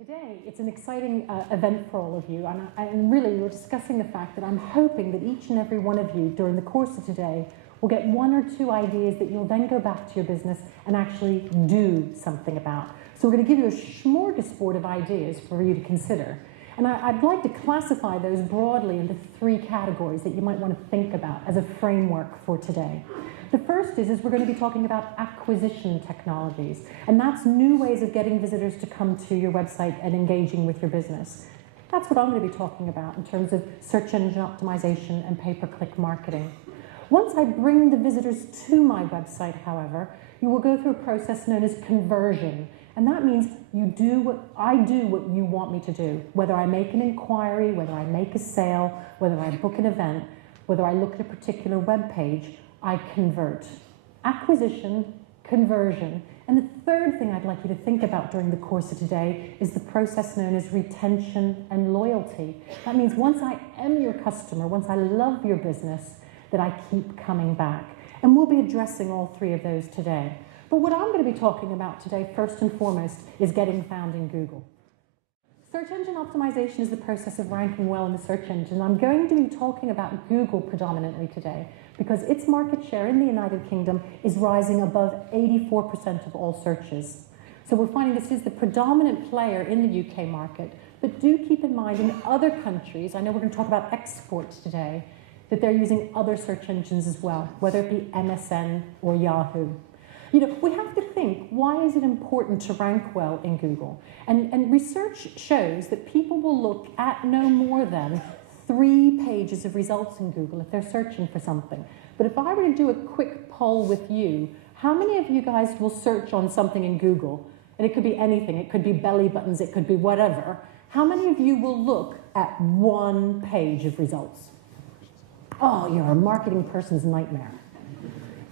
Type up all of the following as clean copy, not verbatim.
Today, it's an exciting event for all of you, and really we're discussing the fact that I'm hoping that each and every one of you during the course of today will get one or two ideas that you'll then go back to your business and actually do something about. So we're going to give you a smorgasbord of ideas for you to consider. And I'd like to classify those broadly into three categories that you might want to think about as a framework for today. The first is we're going to be talking about acquisition technologies, and that's new ways of getting visitors to come to your website and engaging with your business. That's what I'm going to be talking about in terms of search engine optimization and pay-per-click marketing. Once I bring the visitors to my website, however, you will go through a process known as conversion. And that means I do what you want me to do. Whether I make an inquiry, whether I make a sale, whether I book an event, whether I look at a particular web page, I convert. Acquisition, conversion. And the third thing I'd like you to think about during the course of today is the process known as retention and loyalty. That means once I am your customer, once I love your business, that I keep coming back. And we'll be addressing all three of those today. But what I'm going to be talking about today, first and foremost, is getting found in Google. Search engine optimization is the process of ranking well in the search engine. I'm going to be talking about Google predominantly today because its market share in the United Kingdom is rising above 84% of all searches. So we're finding this is the predominant player in the UK market. But do keep in mind in other countries, I know we're going to talk about exports today, that they're using other search engines as well, whether it be MSN or Yahoo. You know, we have to think, why is it important to rank well in Google? And research shows that people will look at no more than 3 pages of results in Google if they're searching for something. But if I were to do a quick poll with you, how many of you guys will search on something in Google? And it could be anything. It could be belly buttons. It could be whatever. How many of you will look at 1 page of results? Oh, you're a marketing person's nightmare.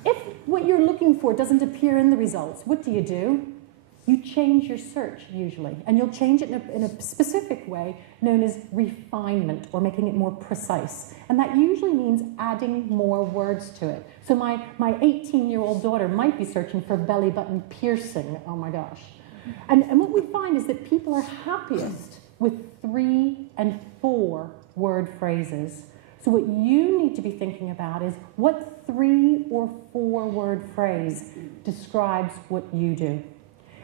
If what you're looking for doesn't appear in the results, what do? You change your search, usually. And you'll change it in a specific way known as refinement, or making it more precise. And that usually means adding more words to it. So my 18-year-old daughter might be searching for belly button piercing. Oh, my gosh. And what we find is that people are happiest with 3 and 4 word phrases. So what you need to be thinking about is what 3 or 4 word phrase describes what you do.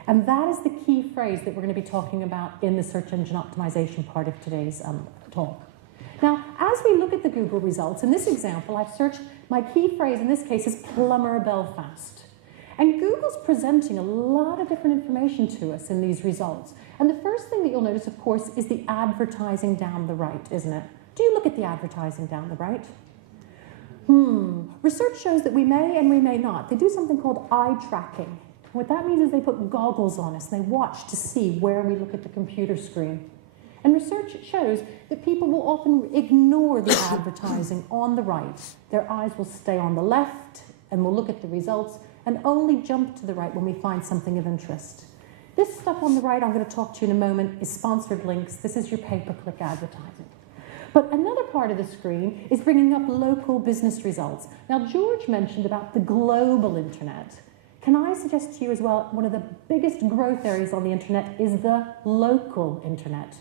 And that is the key phrase that we're going to be talking about in the search engine optimization part of today's talk. Now, as we look at the Google results, in this example, I've searched, my key phrase in this case is plumber Belfast. And Google's presenting a lot of different information to us in these results. And the first thing that you'll notice, of course, is the advertising down the right, isn't it? Do you look at the advertising down the right? Research shows that we may and we may not. They do something called eye tracking. What that means is they put goggles on us and they watch to see where we look at the computer screen. And research shows that people will often ignore the advertising on the right. Their eyes will stay on the left and will look at the results and only jump to the right when we find something of interest. This stuff on the right I'm going to talk to you in a moment is sponsored links. This is your pay-per-click advertising. But another part of the screen is bringing up local business results. Now, George mentioned about the global internet. Can I suggest to you as well, one of the biggest growth areas on the internet is the local internet.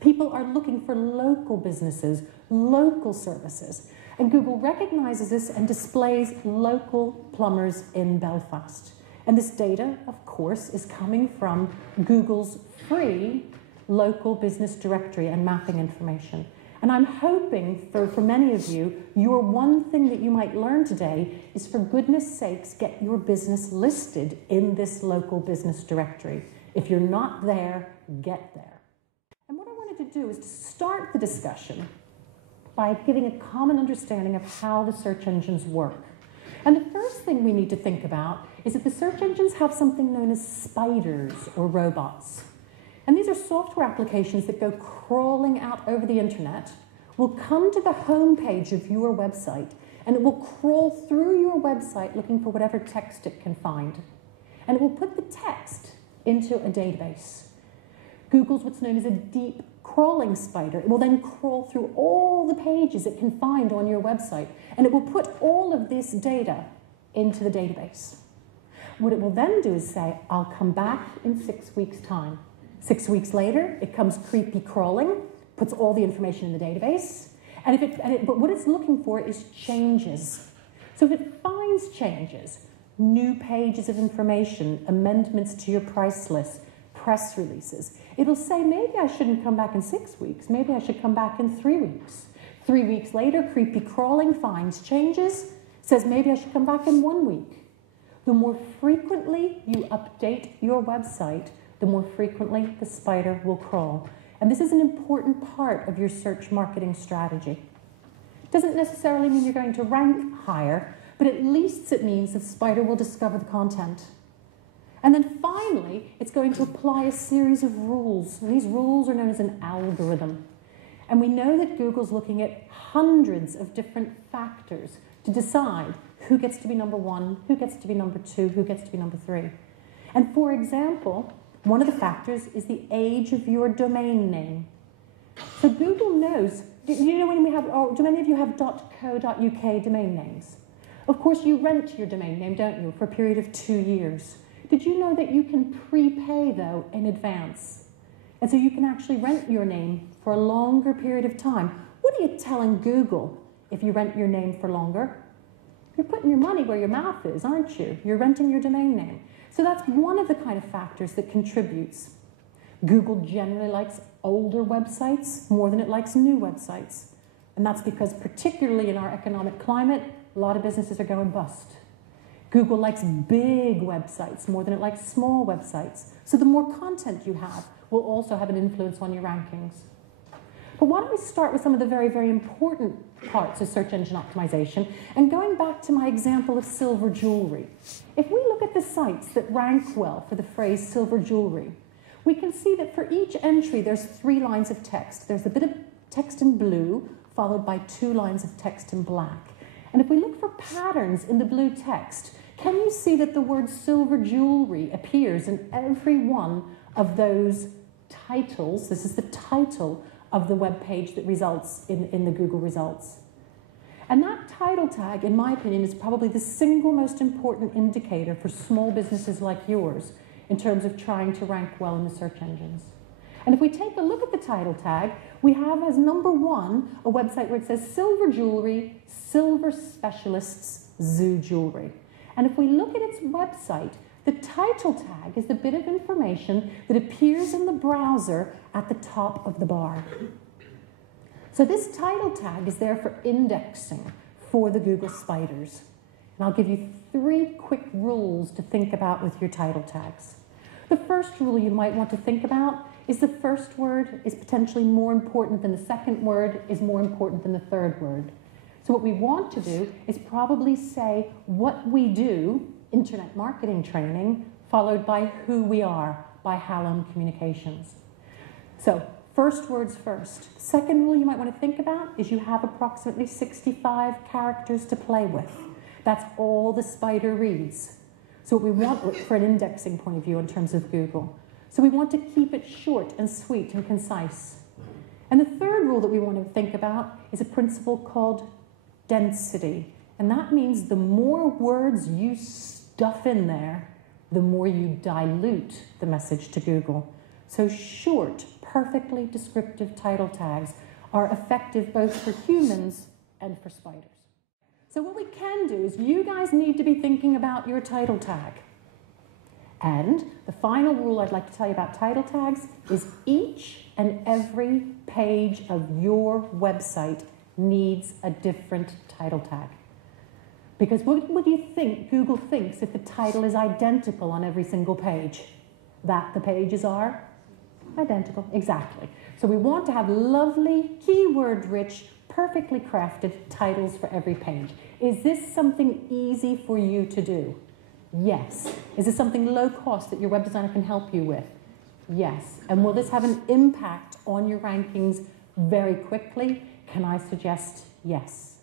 People are looking for local businesses, local services. And Google recognizes this and displays local plumbers in Belfast. And this data, of course, is coming from Google's free local business directory and mapping information. And I'm hoping for many of you, your one thing that you might learn today is, for goodness sakes, get your business listed in this local business directory. If you're not there, get there. And what I wanted to do is to start the discussion by giving a common understanding of how the search engines work. And the first thing we need to think about is that the search engines have something known as spiders or robots. And these are software applications that go crawling out over the internet, will come to the home page of your website, and it will crawl through your website looking for whatever text it can find. And it will put the text into a database. Google's what's known as a deep crawling spider. It will then crawl through all the pages it can find on your website, and it will put all of this data into the database. What it will then do is say, I'll come back in 6 weeks' time. 6 weeks later, it comes creepy crawling, puts all the information in the database, but what it's looking for is changes. So if it finds changes, new pages of information, amendments to your price list, press releases, it'll say, maybe I shouldn't come back in 6 weeks, maybe I should come back in 3 weeks. 3 weeks later, creepy crawling finds changes, says maybe I should come back in 1 week. The more frequently you update your website, the more frequently the spider will crawl. And this is an important part of your search marketing strategy. It doesn't necessarily mean you're going to rank higher, but at least it means the spider will discover the content. And then finally, it's going to apply a series of rules. And these rules are known as an algorithm. And we know that Google's looking at hundreds of different factors to decide who gets to be number 1, who gets to be number 2, who gets to be number 3. And for example, one of the factors is the age of your domain name. So Google knows, do many of you have .co.uk domain names? Of course, you rent your domain name, don't you, for a period of 2 years. Did you know that you can prepay, though, in advance? And so you can actually rent your name for a longer period of time. What are you telling Google if you rent your name for longer? You're putting your money where your mouth is, aren't you? You're renting your domain name. So that's one of the kind of factors that contributes. Google generally likes older websites more than it likes new websites. And that's because, particularly in our economic climate, a lot of businesses are going bust. Google likes big websites more than it likes small websites. So the more content you have will also have an influence on your rankings. But why don't we start with some of the very, very important parts of search engine optimization, and going back to my example of silver jewelry. If we look at the sites that rank well for the phrase silver jewelry, we can see that for each entry there's 3 lines of text. There's a bit of text in blue, followed by 2 lines of text in black. And if we look for patterns in the blue text, can you see that the word silver jewelry appears in every one of those titles? This is the title of the web page that results in the Google results. And that title tag, in my opinion, is probably the single most important indicator for small businesses like yours in terms of trying to rank well in the search engines. And if we take a look at the title tag, we have as number 1 a website where it says silver jewelry, silver specialists, zoo jewelry. And if we look at its website, the title tag is the bit of information that appears in the browser at the top of the bar. So this title tag is there for indexing for the Google spiders. And I'll give you 3 quick rules to think about with your title tags. The first rule you might want to think about is the first word is potentially more important than the second word is more important than the third word. So what we want to do is probably say what we do, internet marketing training, followed by who we are, by Hallam Communications. So first words first. Second rule you might want to think about is you have approximately 65 characters to play with. That's all the spider reads. So what we want for an indexing point of view in terms of Google. So we want to keep it short and sweet and concise. And the third rule that we want to think about is a principle called density. And that means the more words you stuff in there, the more you dilute the message to Google. So short, perfectly descriptive title tags are effective both for humans and for spiders. So what we can do is you guys need to be thinking about your title tag. And the final rule I'd like to tell you about title tags is each and every page of your website needs a different title tag. Because what do you think Google thinks if the title is identical on every single page? That the pages are identical, exactly. So we want to have lovely, keyword-rich, perfectly crafted titles for every page. Is this something easy for you to do? Yes. Is this something low cost that your web designer can help you with? Yes. And will this have an impact on your rankings very quickly? Can I suggest yes?